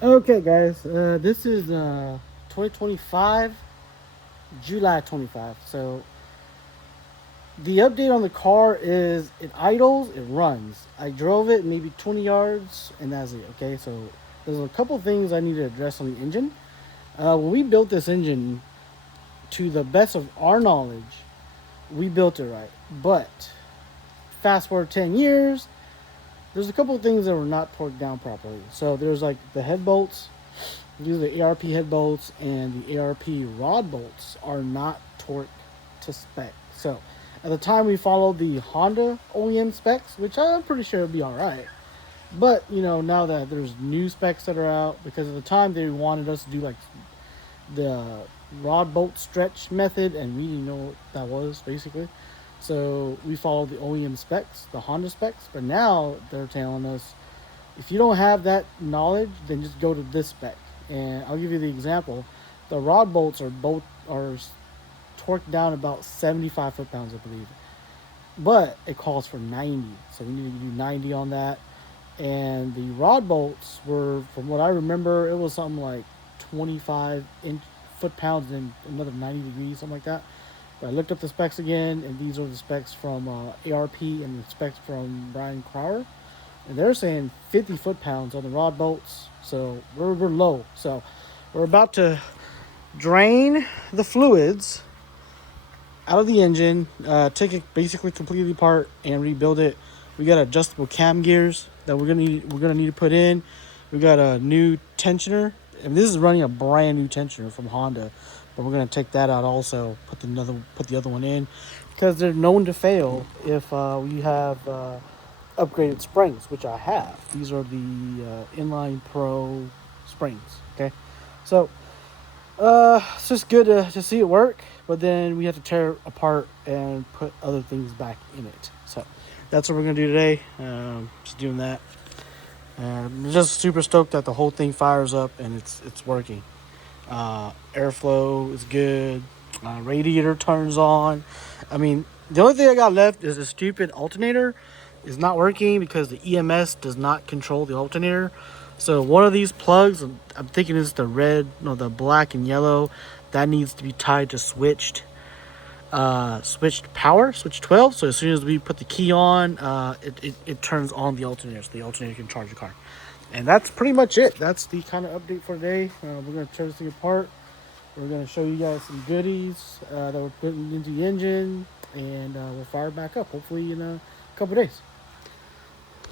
Okay, guys, this is 2025, July 25. So the update on the car is it idles, it runs. I drove it maybe 20 yards, and that's it. Okay, so there's a couple things I need to address on the engine. When we built this engine, to the best of our knowledge, we built it right. But fast forward 10 years, there's a couple of things that were not torqued down properly. So there's like the head bolts. These are the ARP head bolts, and the ARP rod bolts are not torqued to spec. So at the time we followed the Honda OEM specs, which I'm pretty sure would be all right. But now that there's new specs that are out, because at the time they wanted us to do like the rod bolt stretch method, and we didn't know what that was basically. So we followed the OEM specs, the Honda specs. But now they're telling us if you don't have that knowledge, then just go to this spec. And I'll give you the example. The rod bolts are torqued down about 75 foot pounds, I believe, but it calls for 90. So we need to do 90 on that. And the rod bolts were, from what I remember, it was something like 25 foot pounds and another 90 degrees, something like that. But I looked up the specs again, and these are the specs from ARP and the specs from Brian Crower, and they're saying 50 foot pounds on the rod bolts. So we're low. So we're about to drain the fluids out of the engine, take it basically completely apart and rebuild it. We got adjustable cam gears that we're gonna need to put in. We got a new tensioner, and this is running a brand new tensioner from Honda, but we're gonna take that out also. Put the other one in because they're known to fail if we have upgraded springs, which I have. These are the inline pro springs. Okay, so it's just good to see it work, but then we have to tear it apart and put other things back in it. So that's what we're gonna do today. Just doing that. I'm just super stoked that the whole thing fires up and it's working. Airflow is good. Radiator turns on. I mean, the only thing I got left is the stupid alternator is not working because the EMS does not control the alternator. So one of these plugs, I'm thinking it's the red, no, the black and yellow, that needs to be tied to switched power, switch 12. So as soon as we put the key on, it turns on the alternator, so the alternator can charge the car. And that's pretty much it. That's the kind of update for today. We're gonna tear this thing apart. We're gonna show you guys some goodies that we're putting into the engine, and we'll fire it back up hopefully in a couple days.